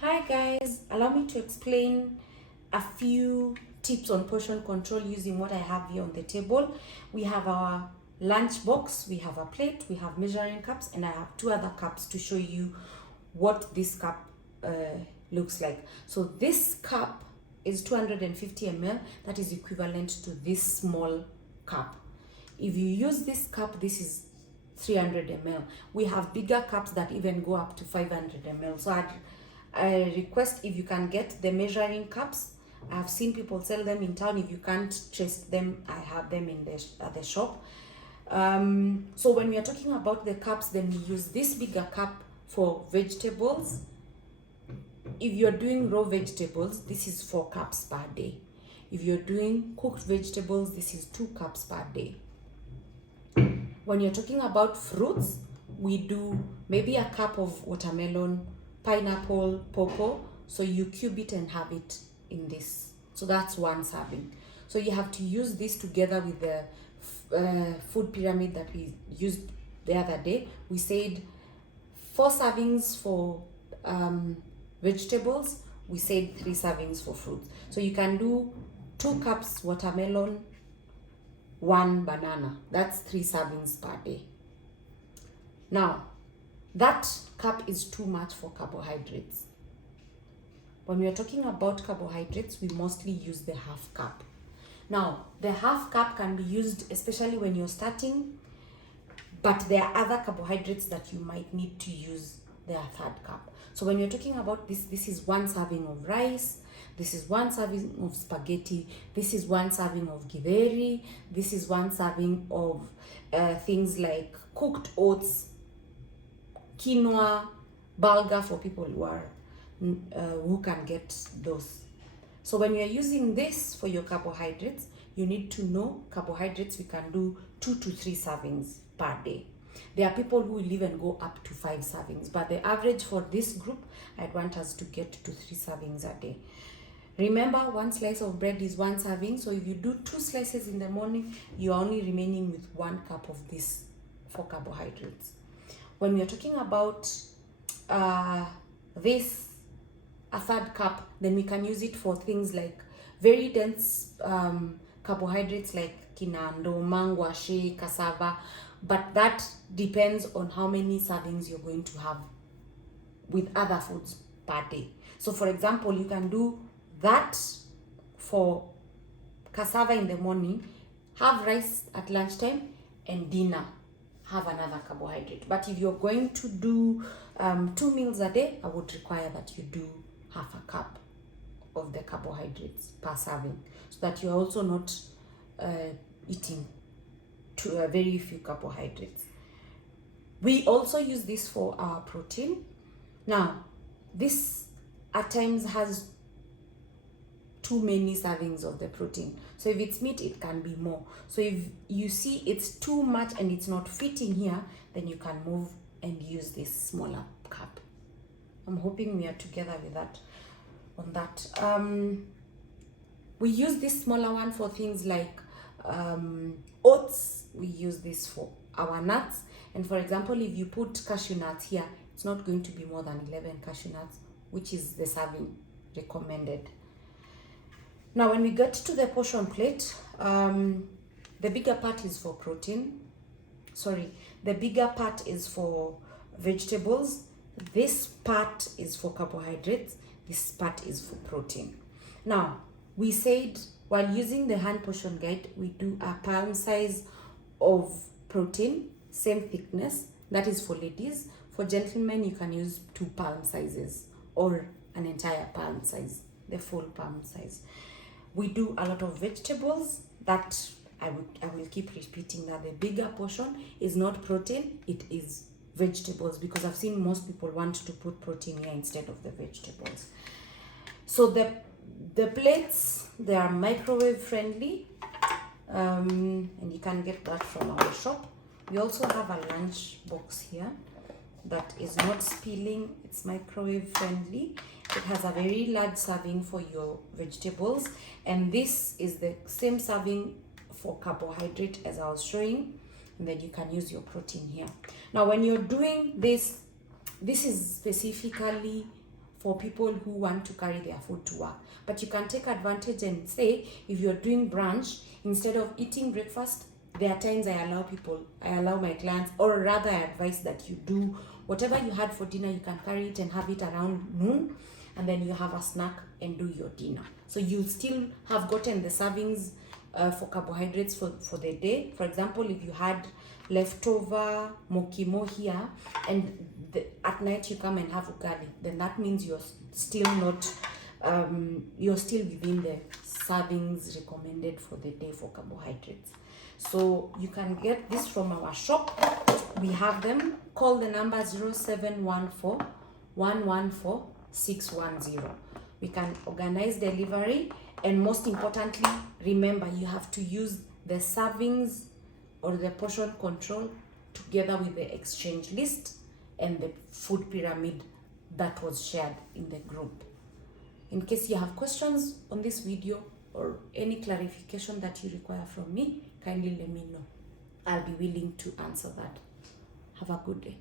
Hi guys, allow me to explain a few tips on portion control using what I have here on the table. We have our lunch box, we have a plate, we have measuring cups, and I have two other cups to show you what this cup looks like. So this cup is 250 ml, that is equivalent to this small cup. If you use this cup, this is 300 ml. We have bigger cups that even go up to 500 ml. So I request if you can get the measuring cups. I've seen people sell them in town. If you can't trace them, I have them in the shop. So when we are talking about the cups, then we use this bigger cup for vegetables. If you're doing raw vegetables, this is 4 cups per day. If you're doing cooked vegetables, this is 2 cups per day. When you're talking about fruits, we do maybe a cup of watermelon, pineapple, pawpaw. So you cube it and have it in this. So that's 1 serving. So you have to use this together with the food pyramid that we used the other day. We said 4 servings for vegetables. We said 3 servings for fruits. So you can do 2 cups watermelon, 1 banana. That's 3 servings per day. Now, that cup is too much for carbohydrates. When we are talking about carbohydrates, we mostly use the half cup. Now, the half cup can be used especially when you're starting, but there are other carbohydrates that you might need to use their 3rd cup. So when you're talking about this is 1 serving of rice, this is 1 serving of spaghetti, this is 1 serving of githeri, this is 1 serving of things like cooked oats, quinoa, bulgur for people who can get those. So when you're using this for your carbohydrates, you need to know carbohydrates we can do 2 to 3 servings per day. There are people who will even go up to 5 servings, but the average for this group, I'd want us to get to 3 servings a day. Remember, 1 slice of bread is 1 serving, so if you do 2 slices in the morning, you're only remaining with 1 cup of this for carbohydrates. When we're talking about this, a 3rd cup, then we can use it for things like very dense carbohydrates like kinando, mangwashi, cassava, but that depends on how many servings you're going to have with other foods per day. So for example, you can do that for cassava in the morning, have rice at lunchtime, and dinner have another carbohydrate. But if you're going to do 2 meals a day, I would require that you do half a cup of the carbohydrates per serving, so that you're also not eating very few carbohydrates. We also use this for our protein. Now, this at times has too many servings of the protein. So if it's meat, it can be more. So if you see it's too much and it's not fitting here, then you can move and use this smaller cup. I'm hoping we are together with that on that. We use this smaller one for things like oats. We use this for our nuts. And for example, if you put cashew nuts here, it's not going to be more than 11 cashew nuts, which is the serving recommended. Now, when we get to the portion plate, the bigger part is for protein. The bigger part is for vegetables. This part is for carbohydrates. This part is for protein. Now, we said while using the hand portion guide, we do a palm size of protein, same thickness. That is for ladies. For gentlemen, you can use 2 palm sizes or an entire palm size, the full palm size. We do a lot of vegetables. That I will keep repeating that the bigger portion is not protein, it is vegetables, because I've seen most people want to put protein here instead of the vegetables. So the plates, they are microwave friendly, and you can get that from our shop. We also have a lunch box here that is not spilling, it's microwave friendly. It has a very large serving for your vegetables, and this is the same serving for carbohydrate as I was showing, and then you can use your protein here. Now when you're doing this is specifically for people who want to carry their food to work. But you can take advantage and say, if you're doing brunch, instead of eating breakfast, there are times I allow my clients, or rather I advise that you do whatever you had for dinner, you can carry it and have it around noon, and then you have a snack and do your dinner. So you still have gotten the servings for carbohydrates for the day. For example, if you had leftover mokimo here and at night you come and have ugali, then that means you're still not you're still within the servings recommended for the day for carbohydrates. So you can get this from our shop. We have them. Call the number 0714 114 610. We can organize delivery, and most importantly, remember, you have to use the servings or the portion control together with the exchange list and the food pyramid that was shared in the group. In case you have questions on this video or any clarification that you require from me, kindly let me know. I'll be willing to answer that. Have a good day.